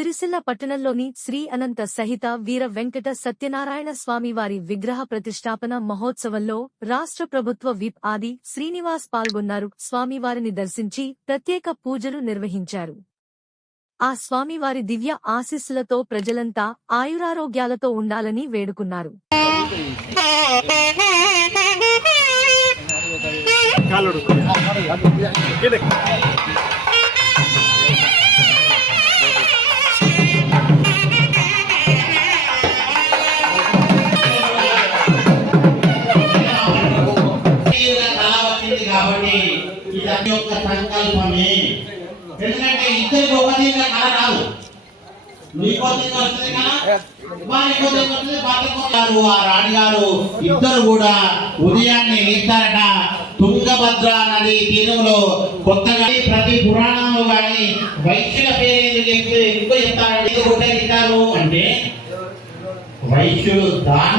సిరిసిల్ల పట్టణంలోని శ్రీ అనంత సహిత వీర వెంకట సత్యనారాయణ స్వామివారి విగ్రహ ప్రతిష్టాపన మహోత్సవంలో రాష్ట్ర ప్రభుత్వ విప్ ఆది శ్రీనివాస్ పాల్గొన్నారు. స్వామివారిని దర్శించి ప్రత్యేక పూజలు నిర్వహించారు. ఆ స్వామివారి దివ్య ఆశీస్సులతో ప్రజలంతా ఆయురారోగ్యాలతో ఉండాలని వేడుకున్నారు. సంకల్పమే ఎందుకంటే ఇద్దరికి ఒక దీంట్లో కళ రాదు నీకో తీవ్ర వస్తుంది కదా? వారికో తీవ్ర వస్తుంది వారికో ఆ రాణిగారు ఇద్దరు కూడా ఉదయాన్నే లేస్తారట తుంగభద్ర నది తీరంలో కొత్తగా ప్రతి పురాణంలో గాని వైశ్యుల పేరు ఎక్కువ ఎక్కువ చెప్తారంటే ఎందుకు అంటే వైశ్యులు దాన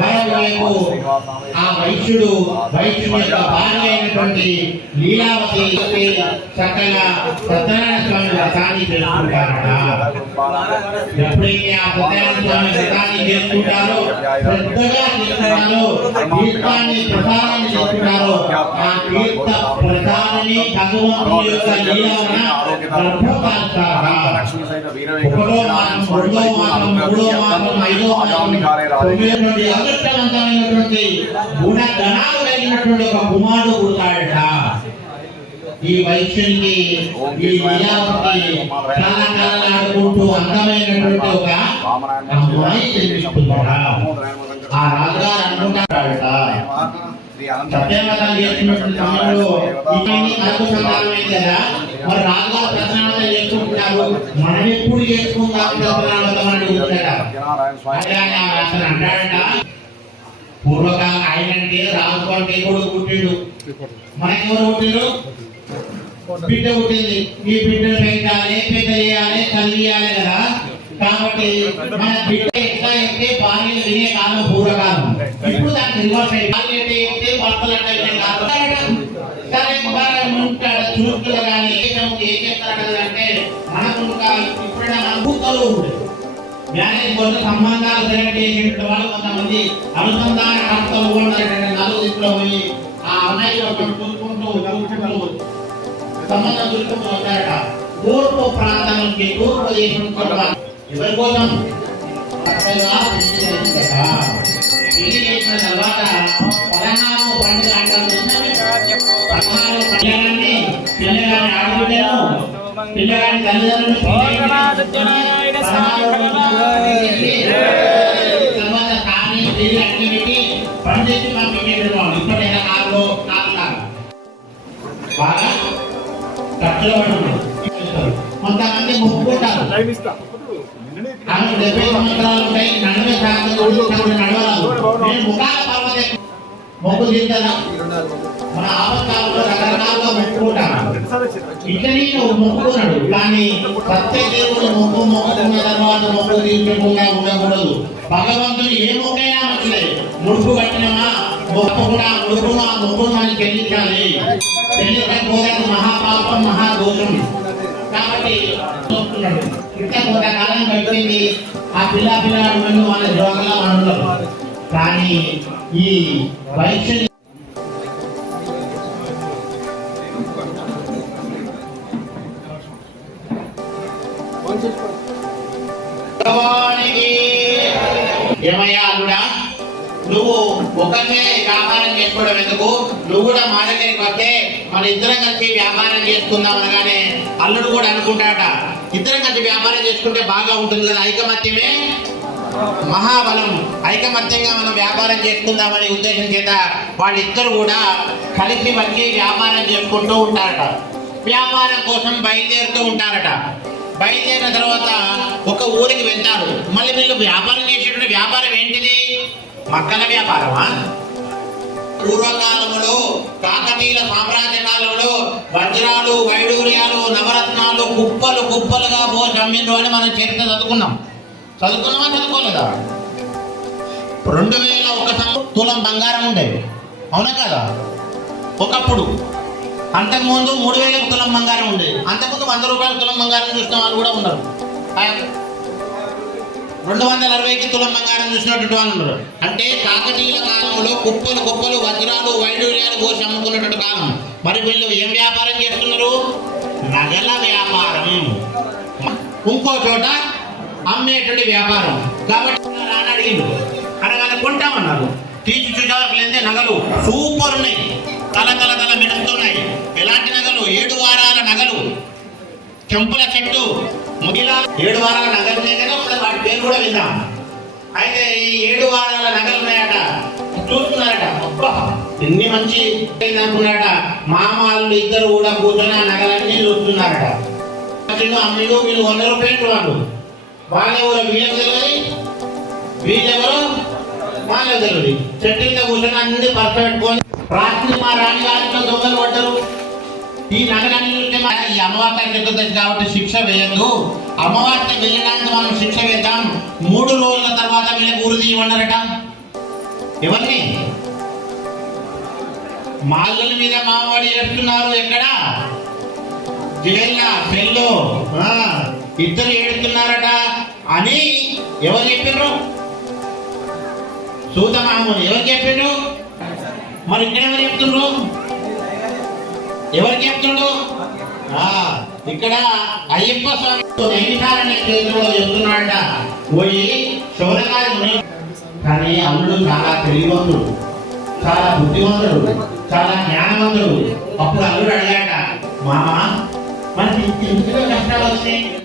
మరోవైపు ఆ వైద్యుడు వైద్యుడి యొక్క భార్య అయినటువంటి లీలావతి చక్కగా సత్యనారాయణ స్వామి వ్రతాన్ని చేసుకుంటారట. ఎప్పుడైతే ఆ సత్యనారాయణ స్వామి వ్రతాన్ని చేసుకుంటారో పెద్దగా చేస్తున్నారో తీర్థాన్ని ప్రసాదాన్ని చేసుకుంటారో ఆ తీర్థ ప్రసారాన్ని భగవంతుని యొక్క లీలవన గర్భపాలుతారట ఒకటో మాసం రెండో మాసం మూడో మాసం ఐదో మాసం తొమ్మిది అదృష్టవంతమైనటువంటి గుణగణాలు కలిగినటువంటి ఒక కుమారుడు పుడతాడట. ఈ వైశ్యునికి ఈ లీలావతి కళ్ళకళ్ళాడుకుంటూ అందమైనటువంటి ఒక అమ్మాయి జన్మిస్తుందట ఆ రాజుగారు అనుకుంటాడట. సత్యవ్రతాలు చేస్తున్నటువంటి సమయంలో ఇవన్నీ సంతానమే కదా? మరి రాగా ప్రధానత చేసుకుంటున్నారు మనం ఎప్పుడు చేసుకుందాం ప్రధానత అని అతను అంటాడట. పూర్వకాలం ఆయన అంటే రాజు అంటే కొడుకు పుట్టిండు. మనకెవరు పుట్టిండు బిడ్డ పుట్టింది. ఈ బిడ్డను పెంచాలి పెద్ద చేయాలి చదివియాలి కదా. కాబట్టి మన బిడ్డ ఎట్లా అయితే భార్యలు వినే కాలం పూర్వకాలం. ఇప్పుడు దానికి రివర్స్ అయ్యి భార్య అంటే భర్తలు అంటే కాదు. ఉంటాడు కానీ ఏకం ఏం చెప్తారు కదా అంటే మనకు ఇప్పుడైనా మన భూతలు మ్యారేజ్ కోసం సంబంధాలు సెలెక్ట్ చేసినటువంటి వాళ్ళు కొంతమంది అనుసంధాన కర్తలు ఉంటారంటే నలుగురిలో పోయి ఆ అమ్మాయి ఒకటి చూసుకుంటూ చూసుకుంటూ సంబంధం చూసుకుంటూ వస్తారట తూర్పు ప్రాంతం నుంచి తూర్పు దేశం కొరకు ఎవరి కోసం చక్కగా పెళ్ళి చేసిన తర్వాత పదహారు పండుగ అంటారు పిల్లగాని పిల్లగాని తల్లిదండ్రులు తర్వాత తానే పెళ్ళి అన్ని పెట్టి పండించి పంపించేటప్పుడు ఇప్పటికైనా నాలుగు నాలుగు బాగా ఖర్చులో పడుతుంది కొంతమంది మొక్కుకుంటారు డెబ్బై సంవత్సరాలు ఉంటాయి నడవే సంవత్సరాలు నడవాలి ముఖాల పర్వత మొక్కు తీర్చదా మన ఆపత్కాలంలో రకరకాలుగా మొక్కుకుంటాను ఇట్లనే నువ్వు మొక్కుకున్నాడు. కానీ సత్యదేవుడు మొక్కు మొక్కుకున్న తర్వాత మొక్కు తీర్చకుండా ఉండకూడదు. భగవంతుడు ఏ మొక్కైనా మంచిదే ముడుపు కట్టినమా? మొక్కు కూడా ముడుపును ఆ మొక్కును మనం చెల్లించాలి. చెల్లించకపోతే మహాపాపం మహాదోషం. కాబట్టి చూస్తున్నాడు ఇంకా కొంతకాలం గడిపింది ఆ పిల్ల పిల్లలు మన జోగలా మనలో కానీ ఈ వైశ్య ఏమయ్యా అల్లుడా నువ్వు ఒకరినే వ్యాపారం చేసుకోవడం ఎందుకు? నువ్వు కూడా మా దగ్గరికి వస్తే మన ఇద్దరం కలిసి వ్యాపారం చేసుకుందాం అనగానే అల్లుడు కూడా అనుకుంటాడట. ఇద్దరం కలిసి వ్యాపారం చేసుకుంటే బాగా ఉంటుంది కదా ఐకమత్యమే? మహాబలం ఐకమత్యంగా మనం వ్యాపారం చేసుకుందామనే ఉద్దేశం చేత వాళ్ళిద్దరు కూడా కలిసి వచ్చి వ్యాపారం చేసుకుంటూ ఉంటారట. వ్యాపారం కోసం బయలుదేరుతూ ఉంటారట. బయలుదేరిన తర్వాత ఒక ఊరికి వెళ్తారు. మళ్ళీ వీళ్ళు వ్యాపారం చేసేటువంటి వ్యాపారం ఏంటిది? మక్కల వ్యాపారమా? పూర్వకాలంలో కాకతీయుల సామ్రాజ్య కాలంలో వజ్రాలు వైడూర్యాలు నవరత్నాలు కుప్పలు కుప్పలుగా పోసి అమ్మిండ్రు అని మనం చరిత్ర చదువుకున్నాం. చదువుకున్నామా చదువుకోలేదా? రెండు వేల ఒక తులం బంగారం ఉండేది అవునా కదా? ఒకప్పుడు అంతకుముందు మూడు వేల తులం బంగారం ఉండేది అంతకుముందు వంద రూపాయల తులం బంగారం చూసిన వాళ్ళు కూడా ఉన్నారు. రెండు వందల అరవైకి తులం బంగారం చూసినటువంటి వాళ్ళు ఉన్నారు. అంటే కాకతీయుల కాలంలో కుప్పలు కుప్పలు వజ్రాలు వైడూర్యాలు పోసి అమ్ముకున్నటువంటి కాలం. మరి వీళ్ళు ఏం వ్యాపారం చేస్తున్నారు? నగల వ్యాపారం. ఇంకో చోట అమ్మేటువంటి వ్యాపారం. కాబట్టి అని అడిగిండు అనగానే కొంటామన్నారు. తీసి చూసేవారికి లేదే నగలు సూపర్ ఉన్నాయి. తల తల తల మెరుస్తున్నాయి. ఎలాంటి నగలు? ఏడు వారాల నగలు. చెంపుల చెట్టు. ముగిలా ఏడు వారాల నగలు ఉన్నాయి కదా వాటి పేరు కూడా విందాం. అయితే ఈ ఏడు వారాల నగలు ఉన్నాయట. చూస్తున్నారట. అబ్బా ఎన్ని మంచి అనుకున్నారట. మామాళ్ళు ఇద్దరు కూడా కూర్చొని ఆ నగలన్నీ చూస్తున్నారట. వీళ్ళు అమ్మిడు వీళ్ళు వంద రూపాయలు వాళ్ళు వాళ్ళెవరు వీళ్ళకి తెలియదు వీళ్ళెవరు? వాళ్ళకి తెలియదు చెట్టు కింద కూర్చొని అన్ని పక్క పెట్టుకొని రాత్రి మా రాణి గారితో దొంగలు పడ్డారు. ఈ నగరాన్ని చూస్తే మన ఈ అమావాస్య చతుర్దశి కాబట్టి శిక్ష వేయద్దు. అమావాస్య వెళ్ళడానికి మనం శిక్ష వేద్దాం. మూడు రోజుల తర్వాత వీళ్ళకి ఊరు తీయమన్నారట. ఎవరిని? మాల్లుల మీద మావాడి ఏడుస్తున్నారు ఎక్కడ? జివెల్లా సెల్లో. ఆ, ఇద్దరు ఏడుతున్నారట అని ఎవరు చెప్పిండ్రు సూతమామూలు ఎవరు చెప్పిండు మరి ఇక్కడ ఎవరు చెప్తుండ్రు? ఎవరు చెప్తుండు ఆ, ఇక్కడ అయ్యప్ప స్వామి చెప్తున్నాడట. పోయి శౌరగారి కానీ అల్లుడు చాలా తెలివంతుడు చాలా బుద్ధిమంతుడు చాలా జ్ఞానవంతుడు. అప్పుడు అల్లుడు అడిగాట మామ మనకి ఎందుకు కష్టాలు వచ్చినాయి?